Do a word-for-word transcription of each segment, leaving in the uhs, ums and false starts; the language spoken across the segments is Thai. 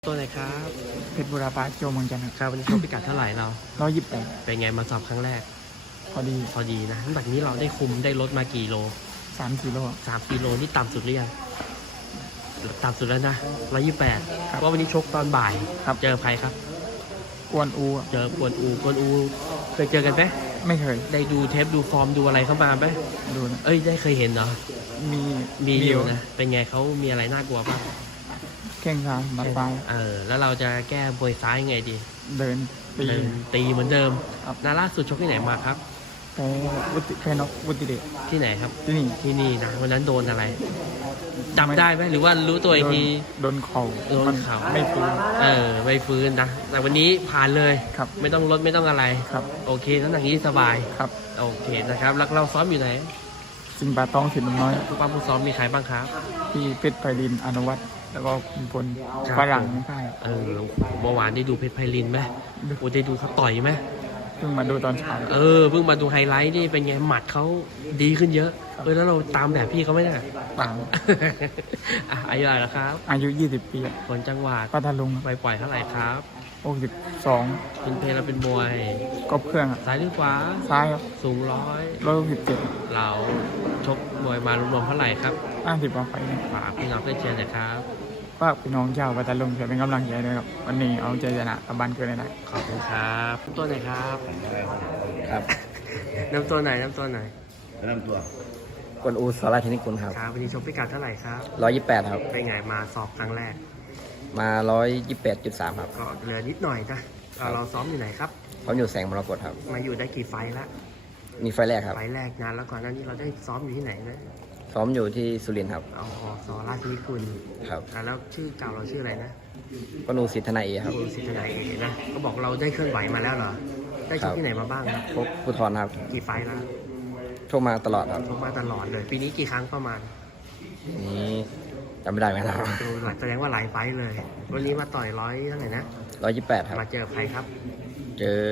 ตัวไหนครับเพชรบุรพาโจเมืองจันทร์ครับวันนี้ชกพิกัดเท่าไหร่เราร้อยยี่สิบแปดเป็นไงมาสอบครั้งแรกพอดีพอดีนะน้ำหนักนี้เราได้คุมได้ลดมากี่โลสามกิโลสามกิโลนี่ต่ำสุดหรือยังต่ำสุดแล้วนะร้อยยี่สิบแปดว่าวันนี้ชกตอนบ่ายครับเจอใครครับกวนอูเจอกวนอูกวนอูเคยเจอกันไหมไม่เคยได้ดูเทปดูฟอร์มดูอะไรเข้ามาไหมดูนะเอ้ยได้เคยเห็นเหรอมีมีอยู่นะเป็นไงเขามีอะไรน่ากลัวบ้างแข้งซ้ายหมัดซ้ายเออแล้วเราจะแก้มวยซ้ายยังไงดีเดินตีเดินตีเหมือนเดิมครับนาล่าสุดชกที่ไหนมาครับแพ้วุฒิแพ้นกวุฒิเดชที่ไหนครับที่นี่ที่นี่นะวันนั้นโดนอะไรจำได้ไหมหรือว่ารู้ตัวอีกทีโดนเข่าโดนมันเข่าไม่ฟื้นเออไม่ฟื้นนะแต่วันนี้ผ่านเลยครับไม่ต้องลดไม่ต้องอะไรครับโอเคน้ำหนักนี้สบายครับโอเคนะครับแล้วเราซ้อมอยู่ไหนสิงห์ปาตองสินน้อยผู้ปั้มผู้ซ้อมมีใครบ้างครับที่เพชรไพรินทร์อนุวัฒน์แล้วก็คุณพลครับฝรั่งไม่ใช่เออเมื่อวานได้ดูเพชรไพลินไหมโอ้ได้ดูเขาต่อยไหมเพิ่งมาดูตอนเช้าเออเพิ่งมาดูไฮไลท์นี่เป็นไงหมัดเขาดีขึ้นเยอะเออแล้วเราตามแบบพี่เขาไหมเนี่ยต่างอ่ะอายุอะไรแล้วครับอายุยี่สิบปีคนจังหวัดพัทลุงไปปล่อยเท่าไหร่ครับหกสิบสองเป็นเพลเราเป็นมวยก็เพื่อนซ้ายหรือขวาซ้ายครับสูงร้อยร้อยหกสิบเจ็ดเราชกมวยมารวมๆเท่าไหร่ครับห้าสิบกว่าไฟล์ฝากพี่น้องเพื่อนเชียร์หน่อยครับฝากพี่น้องชาวปัตตานีช่วยเป็นกำลังใจด้วยครับ วันนี้เอาใจชนะกลับบ้านเกินได้ขอบคุณครับน้ำตัวไหนครับครับน้ำตัวไหนน้ำตัวไหนแนะนำตัวกวนอูสาราเทนนิสกุลครับครับวันนี้ชกพิกัดเท่าไหร่ครับร้อยยี่สิบแปดครับเป็นไงมาสอบครั้งแรกมาร้อยยี่สิบแปดจุดสามครับก็เหลือนิดหน่อยนะเอาเราซ้อมอยู่ไหนครับเขาอยู่แสงมรกตครับมาอยู่ได้กี่ไฟล์ละมีไฟล์แรกครับไฟล์แรกนานแล้วก่อนหน้านี้เราได้ซ้อมอยู่ที่ไหนนะซ้อมอยู่ที่สุรินทร์ครับเอาอสอราชนิกุลครับอ่ะแล้วชื่อเก่าเราชื่ออะไรนะกวนอูสิทธนาเอครับคุณสิทธนายเอนะก็บอกเราได้เคลื่อนไหวมาแล้วเหรอได้ชครักบที่ไหนมาบ้างครับพบภูทรครับกี่ไฟล์ละโทรมาตลอดครับชกมาตลอดเลย ปีนี้กี่ครั้งประมาณนี้จำไม่ได้ไหมครับดูหลักแสดงว่าหลายไฟต์เลย วันนี้มาต่อยร้อยเท่าไหร่นะร้อยยี่สิบแปดครับมาเจอใครครับเจอ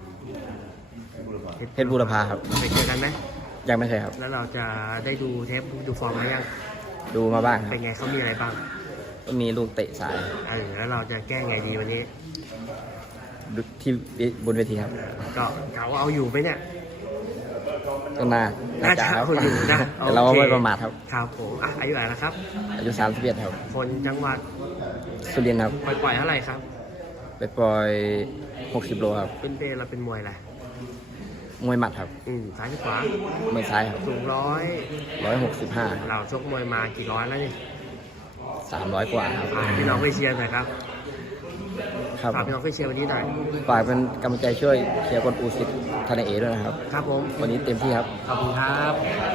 เพชรบูรพาครับไปเจอกันไหมยังไม่เคยครับแล้วเราจะได้ดูเทปดูฟอร์มมายังดูมาบ้างครัเป็บนไงเขามีอะไรบ้างก็มีลูกเตะสายเออแล้วเราจะแก้ไงดีวันนี้ดูที่บนเวทีครับก็เขาเอาอยู่ไหมเนี่ยก็น่าน่าจะครับเอาอยู่นะแต่เราโอเคไม่ประมาทครับครับผมอ่ะอายุอะไหรนะครับอายุสามสิบเอ็ดครับคนจังหวัดสุรินทร์ครับปล่อยๆเท่าไหร่ครับไปปล่อยหกสิบโลครับเป็นเปเราเป็นมวยแหละไรมวยหมัดครับอืมซ้ายหรือขวามวยซ้ายครับสูงร้อยร้อยหกสิบห้าเราชกมวยมากี่ร้อยแล้วนี่สามร้อยกว่าครับฝากพี่น้องไปเชียร์หน่อยครับครับฝากพี่น้องไปเชียร์วันนี้หน่อยฝากเป็นกำลังใจช่วยเชียร์คนอูสิทธนาเอด้วยนะครับครับผมวันนี้เต็มที่ครับขอบคุณครับ